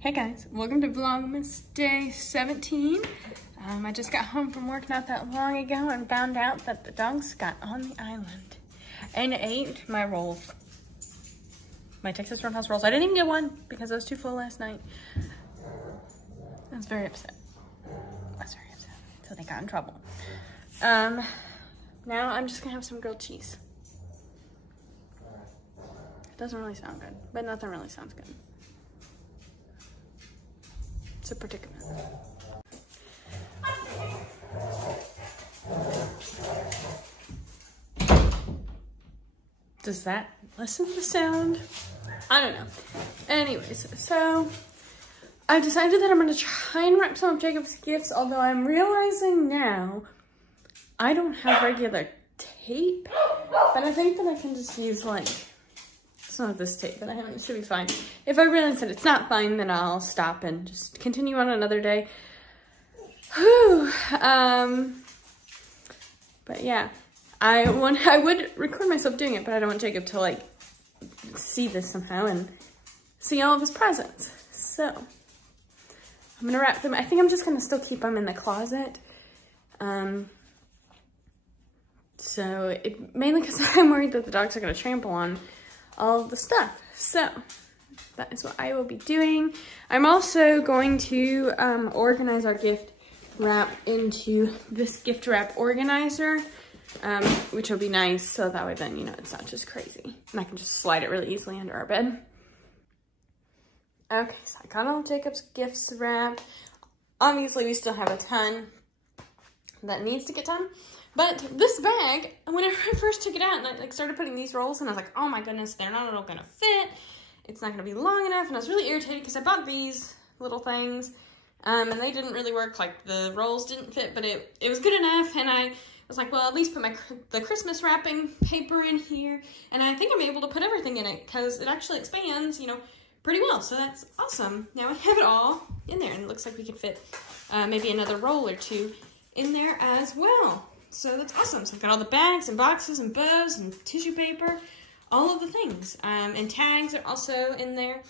Hey guys, welcome to Vlogmas day 17. I just got home from work not that long ago and found out that the dogs got on the island and ate my rolls. My Texas Roadhouse rolls. I didn't even get one because I was too full last night. I was very upset. So they got in trouble. Now I'm just gonna have some grilled cheese. It doesn't really sound good, but nothing really sounds good. It's a predicament. Does that lessen the sound? I don't know. Anyways, so I've decided that I'm gonna try and wrap some of Jacob's gifts, although I'm realizing now I don't have regular tape, but I think that I can just use like some of this tape that I have. It should be fine. If I realize that it's not fine, then I'll stop and just continue on another day. Whew. But yeah, I would record myself doing it, but I don't want Jacob to like see this somehow and see all of his presents. So I'm gonna wrap them. I think I'm just gonna still keep them in the closet. So mainly because I'm worried that the dogs are gonna trample on all of the stuff. So that is what I will be doing. I'm also going to organize our gift wrap into this gift wrap organizer, which will be nice. So that way then, you know, it's not just crazy. And I can just slide it really easily under our bed. Okay, so I got all Jacob's gifts wrapped. Obviously, we still have a ton that needs to get done. But this bag, whenever I first took it out and I like started putting these rolls in, I was like, oh my goodness, they're not all gonna fit. It's not gonna be long enough. And I was really irritated because I bought these little things and they didn't really work. Like the rolls didn't fit, but it was good enough. And I was like, well, at least put the Christmas wrapping paper in here. And I think I'm able to put everything in it because it actually expands, you know, pretty well. So that's awesome. Now I have it all in there and it looks like we can fit maybe another roll or two in there as well. So that's awesome. So I've got all the bags and boxes and bows and tissue paper, all of the things. And tags are also in there.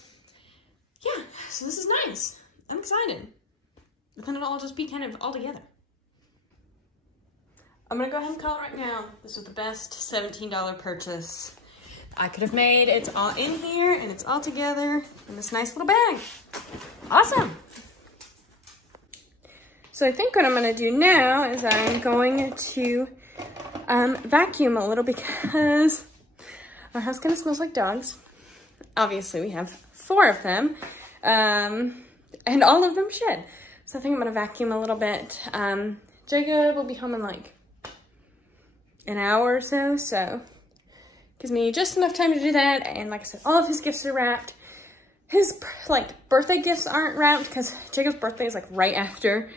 Yeah, so this is nice. I'm excited. But then it'll all just be kind of all together. I'm gonna go ahead and call it right now. This was the best $17 purchase I could have made. It's all in here and it's all together in this nice little bag. Awesome. So I think what I'm gonna do now is I'm going to vacuum a little because our house kind of smells like dogs. Obviously we have 4 of them and all of them shed. So I think I'm gonna vacuum a little bit. Jacob will be home in like an hour or so, so gives me just enough time to do that. And like I said, all of his gifts are wrapped. His like birthday gifts aren't wrapped because Jacob's birthday is like right after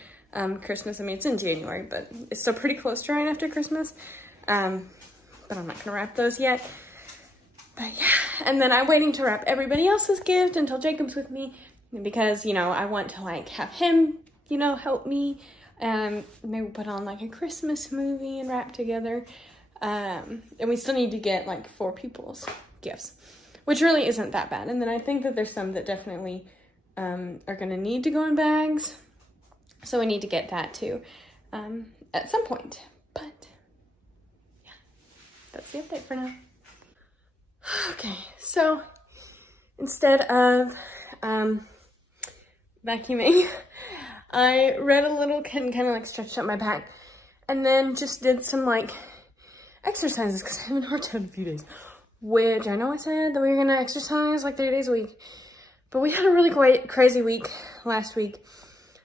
Christmas. I mean, it's in January, but it's still pretty close to right after Christmas. But I'm not gonna wrap those yet. But yeah, and then I'm waiting to wrap everybody else's gift until Jacob's with me because, you know, I want to like have him, you know, help me. Maybe put on like a Christmas movie and wrap together. And we still need to get like 4 people's gifts, which really isn't that bad. And then I think that there's some that definitely are gonna need to go in bags. So we need to get that too at some point. But yeah, that's the update for now. Okay, so instead of vacuuming, I read a little and kind of like stretched out my back and then just did some like exercises because I haven't worked out in a few days, which I know I said that we were gonna exercise like 3 days a week, but we had a really crazy week last week.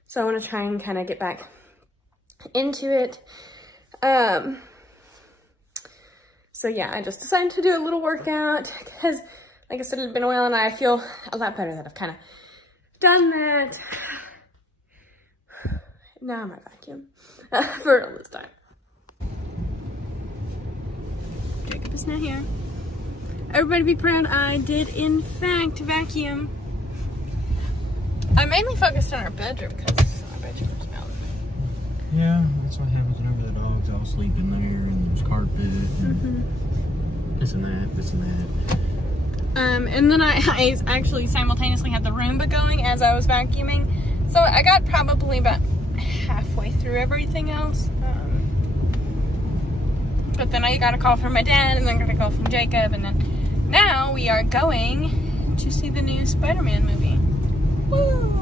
So I want to try and kind of get back into it. So yeah, I just decided to do a little workout because, like I said, it's been a while and I feel a lot better that I've kind of done that. Now I'm at vacuum for all this time. Jacob is not here. Everybody be proud, I did in fact vacuum. I mainly focused on our bedroom because our bedroom smelled. Yeah, that's what happens whenever the dogs all sleep in there and there's carpet and this and that, this and that. And then I actually simultaneously had the Roomba going as I was vacuuming. So I got probably about halfway through everything else. But then I got a call from my dad, and then got a call from Jacob, and then now we are going to see the new Spider-Man movie. Woo!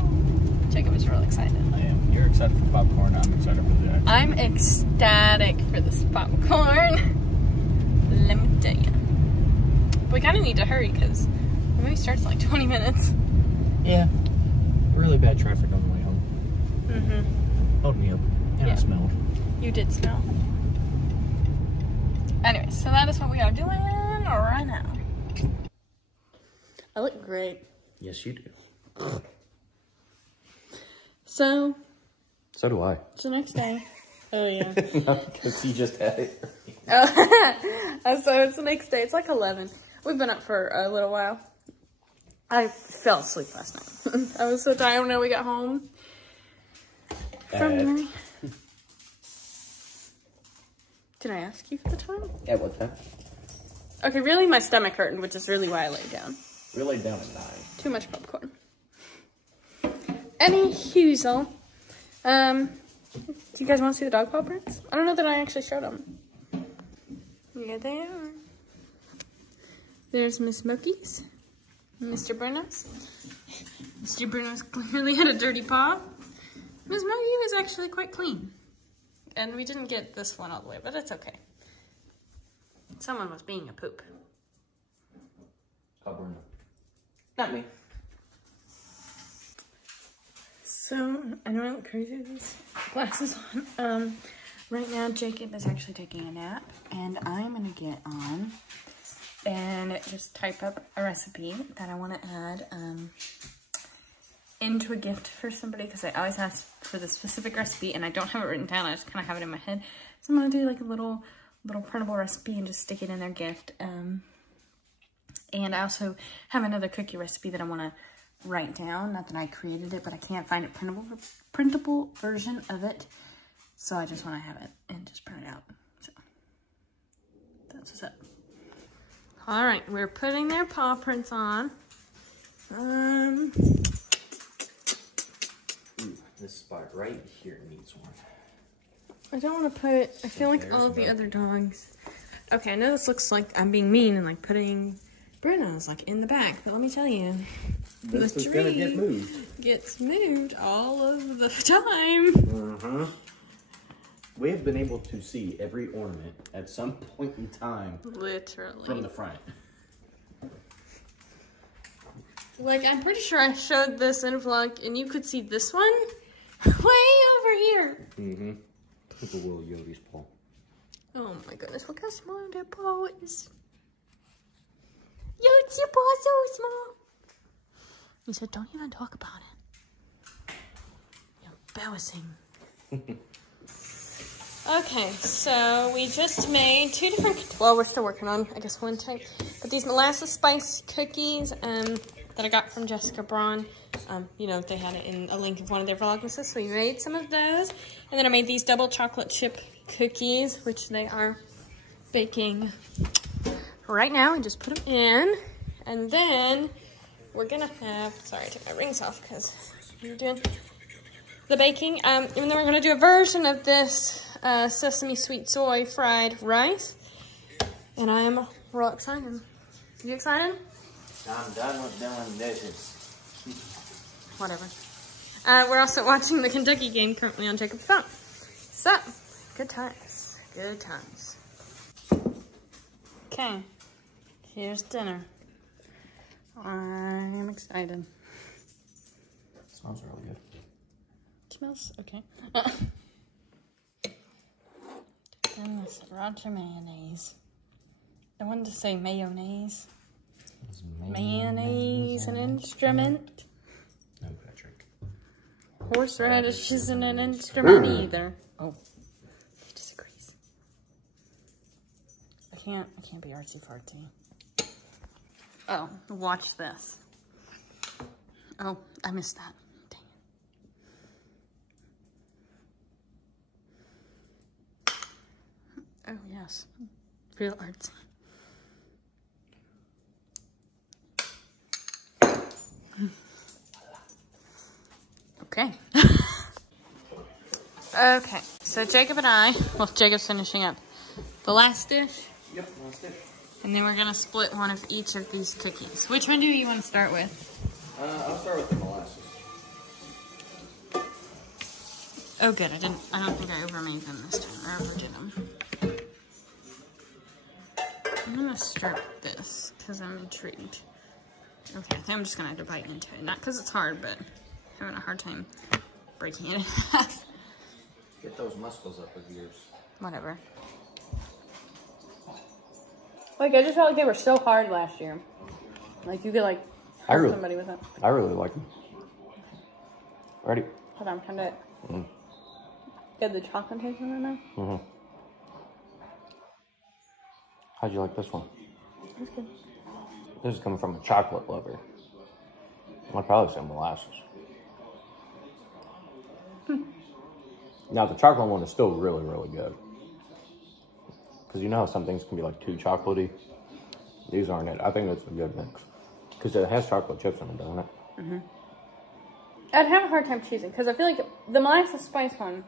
Jacob is real excited. I am. You're excited for popcorn. I'm excited for the action. I'm ecstatic for this popcorn. Let me tell you. We kind of need to hurry because the movie starts in like 20 minutes. Yeah. Really bad traffic on the way home. Mm-hmm. Held me up. And I smelled. You did smell. Anyway, so that is what we are doing right now. I look great. Yes, you do. So do I. It's the next day. Oh, yeah. No, because he just had it. Oh, so it's the next day. It's like 11. We've been up for a little while. I fell asleep last night. I was so tired when we got home. From Did I ask you for the time? At what time? Okay, really my stomach hurting, which is really why I laid down. We laid down at 9. Too much popcorn. Anywho, do you guys want to see the dog paw prints? I don't know that I actually showed them. Here they are. There's Miss Mokies, Mr. Bruno's. Mr. Bruno's clearly had a dirty paw. Miss Moki was actually quite clean. And we didn't get this one all the way, but it's okay. Someone was being a poop. Oh, Bruno. Not me. So, I know I look crazy with these glasses on. Right now, Jacob is actually taking a nap, and I'm gonna get on and just type up a recipe that I want to add into a gift for somebody, because I always ask for the specific recipe and I don't have it written down. I just kind of have it in my head. So I'm gonna do like a little printable recipe and just stick it in their gift. And I also have another cookie recipe that I want to write down. Not that I created it, but I can't find a printable version of it. So I just want to have it and just print it out. So that's what's up. All right, we're putting their paw prints on. This spot right here needs one. I don't want to put, I feel like all of the other dogs. Okay, I know this looks like I'm being mean and like putting Bruno's like in the back, but let me tell you, This is gonna get moved. Gets moved all of the time. We have been able to see every ornament at some point in time. Literally. From the front. Like, I'm pretty sure I showed this in a vlog, and you could see this one way over here. Look at little Yogi's paw. Oh my goodness, look how small their paw is. Yogi's paw so small. He said, don't even talk about it. You're embarrassing. Okay, so we just made 2 different, well, we're still working on, I guess, one type. But these molasses spice cookies that I got from Jessica Braun. You know, they had it in a link of one of their Vlogmases, so we made some of those. And then I made these double chocolate chip cookies, which they are baking right now. I just put them in. And then we're gonna have, sorry, I took my rings off because we're doing the baking. And then we're gonna do a version of this sesame sweet soy fried rice. And I am real excited. You excited? I'm done with doing dishes. Whatever. We're also watching the Kentucky game currently on Jacob's phone. So, good times. Good times. Okay. Here's dinner. I'm excited. Smells really good. Smells okay. And this Roger mayonnaise. I wanted to say mayonnaise. Mayonnaise, an instrument. No, Patrick. Horseradish isn't an instrument either. Oh, he disagrees. I can't be artsy fartsy. Oh, watch this. Oh, I missed that. Dang it. Oh, yes. Real artsy. Okay. Okay, so Jacob and I, well, Jacob's finishing up the last dish. Yep, last dish. And then we're gonna split one of each of these cookies. Which one do you want to start with? I'll start with the molasses. Oh good, I don't think I overmade them this time, or overdid them. I'm gonna strip this, because I'm intrigued. Okay, I think I'm just gonna have to bite into it. Not because it's hard, but I'm having a hard time breaking it in half. Get those muscles up of yours. Whatever. Like, I just felt like they were so hard last year. Like, you could, like, hurt somebody with it. I really like them. Ready? Hold on, kind of get the chocolate taste in there. Mm-hmm. How'd you like this one? That's good. This is coming from a chocolate lover. I'd probably say molasses. Now, the chocolate one is still really, really good. Because you know how some things can be like too chocolatey? These aren't it. I think it's a good mix. Because it has chocolate chips in it, doesn't it? Mm-hmm. I'd have a hard time choosing. Because I feel like the molasses spice one,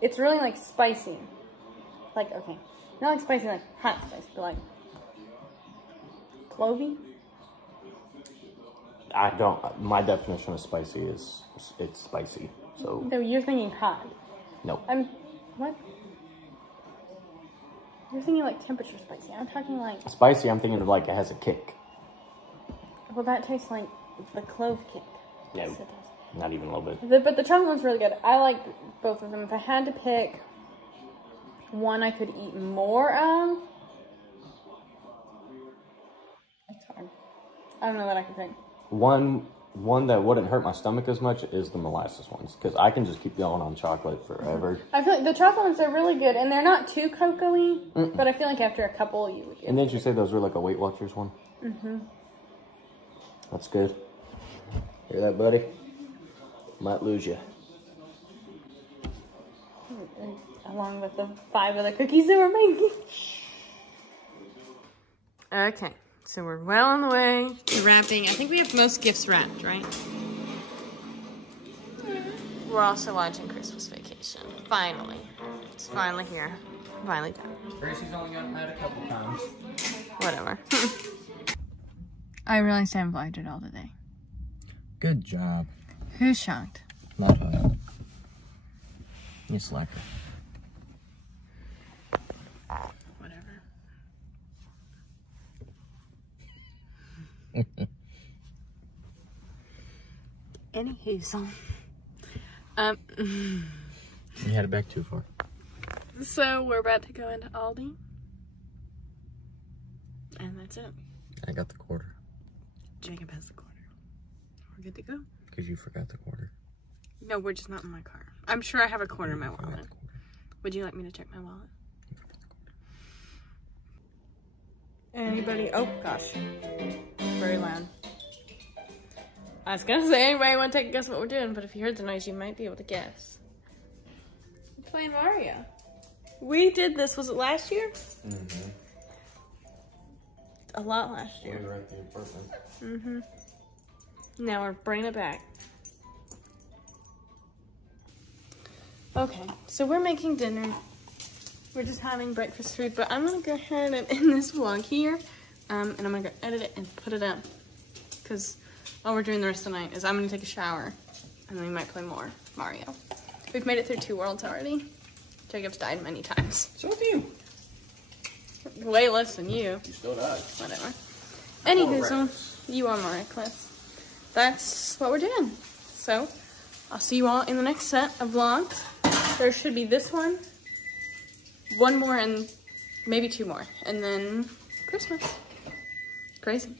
it's really like spicy. Like, okay. Not like spicy, like hot spicy, but like clovey. I don't, my definition of spicy is, it's spicy, so. No, you're thinking hot. No. What? You're thinking like temperature spicy. I'm talking like. Spicy, I'm thinking of like it has a kick. Well, that tastes like the clove kick. No, Yes, not even a little bit. but the chocolate one's really good. I like both of them. If I had to pick one I could eat more of, it's hard. I don't know that I can think. One that wouldn't hurt my stomach as much is the molasses ones, because I can just keep going on chocolate forever. I feel like the chocolate ones are really good, and they're not too cocoa-y, but I feel like after a couple you would get. And didn't you say those were like a Weight Watchers one? Mm-hmm. That's good. Hear that, buddy? Might lose you. Along with the 5 other cookies that we're making. Okay. So we're well on the way to wrapping. I think we have most gifts wrapped, right? We're also watching Christmas Vacation. Finally. It's finally here. Finally done. Gracie's only gotten that a couple times. Whatever. I realized I haven't vlogged it all today. Good job. Who's shocked? Not her. You slacker. Anywho, so you had it back too far. So we're about to go into Aldi, and that's it. I got the quarter. Jacob has the quarter. We're good to go. Because you forgot the quarter. No, we're just not in my car. I'm sure I have a quarter in my wallet. Would you like me to check my wallet? Anybody? Oh gosh, very loud. I was gonna say, anybody want to take a guess what we're doing, but if you heard the noise, you might be able to guess. We're playing Mario. We did this, was it last year? Mm-hmm. A lot last year. Mm-hmm. Now we're bringing it back. Okay, so we're making dinner. We're just having breakfast food, but I'm gonna go ahead and end this vlog here, and I'm gonna go edit it and put it up, because all we're doing the rest of the night is I'm gonna take a shower, and then we might play more Mario. We've made it through 2 worlds already. Jacob's died many times. So have you. Way less than you. You still died. Whatever. Anywho, so you are more reckless. That's what we're doing. So, I'll see you all in the next set of vlogs. There should be this one more, and maybe 2 more. And then Christmas. Crazy.